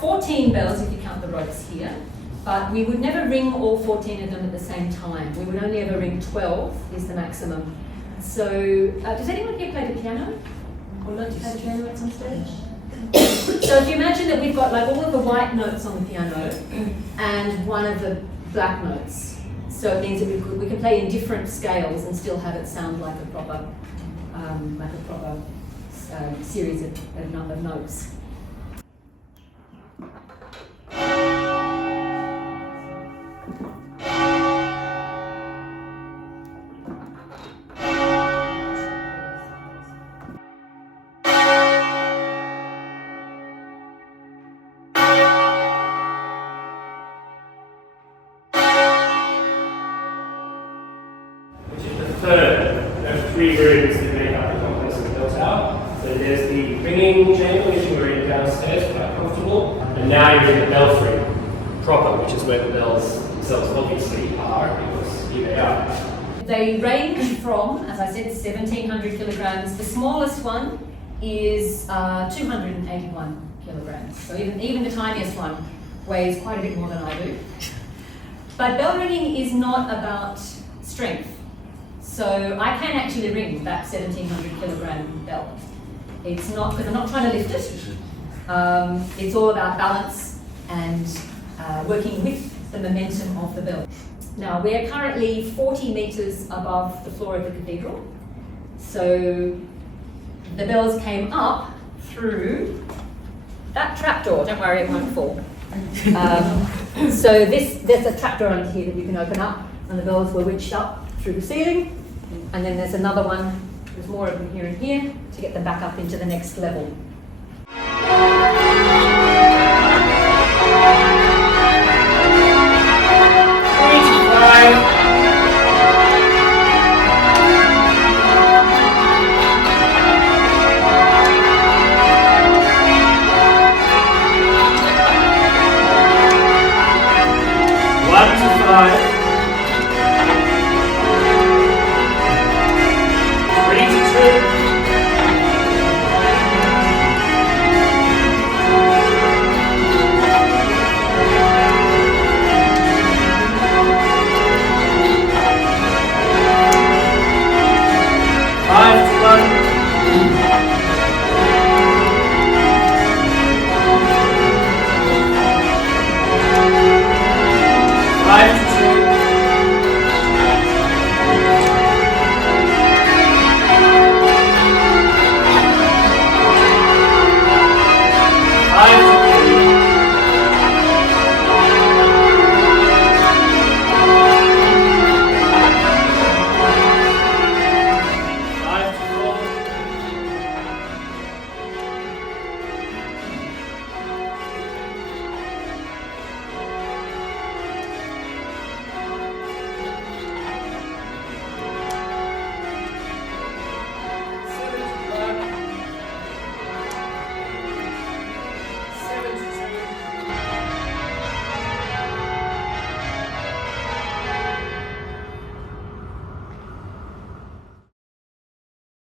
14 bells if you count the ropes here, but we would never ring all 14 of them at the same time. We would only ever ring 12 is the maximum. So, does anyone here play the piano? Or learn to play the piano at some stage? So if you imagine that we've got like all of the white notes on the piano and one of the black notes. So it means that we can play in different scales and still have it sound like a proper series of notes. Third of three rooms that make up the complex of the bell tower. So there's the ringing chamber, which you're in downstairs, quite comfortable. And now you're in the belfry proper, which is where the bells themselves obviously are, because here they are. They range from, as I said, 1,700 kilograms. The smallest one is 281 kilograms. So even the tiniest one weighs quite a bit more than I do. But bell ringing is not about strength. So I can actually ring that 1,700 kilogram bell. It's not, because I'm not trying to lift it. It's all about balance and working with the momentum of the bell. Now we're currently 40 meters above the floor of the cathedral. So the bells came up through that trapdoor. Don't worry, it won't fall. So there's a trapdoor under here that you can open up, and the bells were witched up through the ceiling. And then there's another one, there's more of them here and here, to get them back up into the next level.